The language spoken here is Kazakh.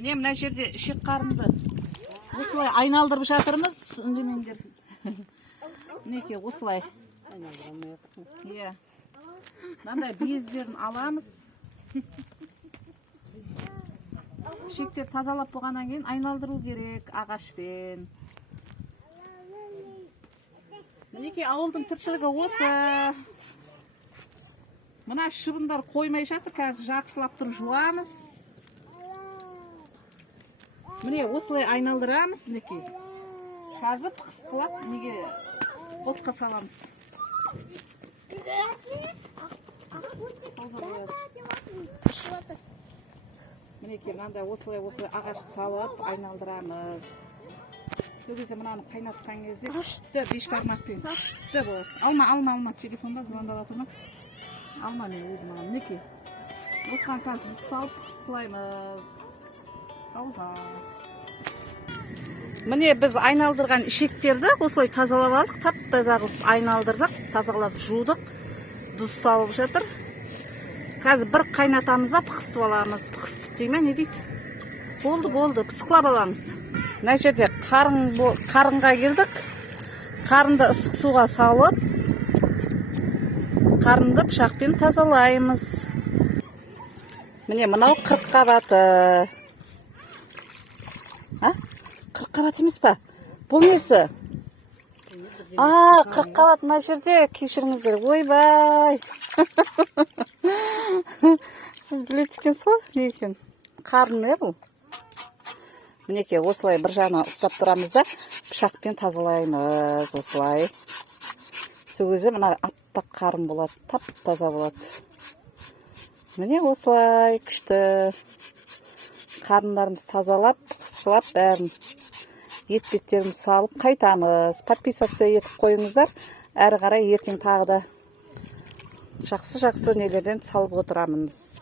Міне мына жерде ішек қарынды осылай айналдырып жатырмыз. Үндемеңдер. Мінекей осылай. Иә. Мынандай бездерін аламыз. Ішектер тазалап болғаннан кейін айналдыру керек ағашпен. Мінекей ауылдың тіршілігі осы. Мына шыбындар қоймай жатыр, қазір жақсылап тұрып жуамыз. Міне осылай айналдырамыз, мінекей. Қазір пықсылап, неге отқа саламыз. Мінекей мынандай осылай ағаш салып айналдырамыз. Сол кезде мынаны қайнатқан кезде күшті бешбармақпен күшті болады. Алма, телефонда звондап отырмын. Алма мен өзім аламын. Мінекей. Осыған қазір біз салып қыстылаймыз. Ауза. Міне біз айналдырған ішектерді осылай тазалап алдық, тап-таза қылып айналдырдық, тазалап жудық. Тұз салып жатыр. Қазір бір қайнатамыз да пықсып аламыз. Пықсып дейме, не дейді? Болды, пысықлап аламыз. Мына жерде қарынға келдік. Қарынды ыстық суға салып, қарынды пышақпен тазалаймыз. Міне мынау 40 қабаты. 40 қабат емес па? Бұл несі? 40 қабат мына жерде, кешіріңіздер. Ойбай. Сіз біледі екенсіз ғой, не екен? Қарын не бұл? Мінекей осылай бір жағынан ұстап тұрамыз да, пышақпен тазалаймыз осылай. Сол кезде мына аппақ қарын болады, тап-таза болады. Міне осылай күшті қарындарымыз тазалап, қысылап бәрін етпектеріміз салып қайтамыз. Подписация етіп қойыңыздар. Әрі қарай ертең тағы да жақсы нелерден салып отырамыз.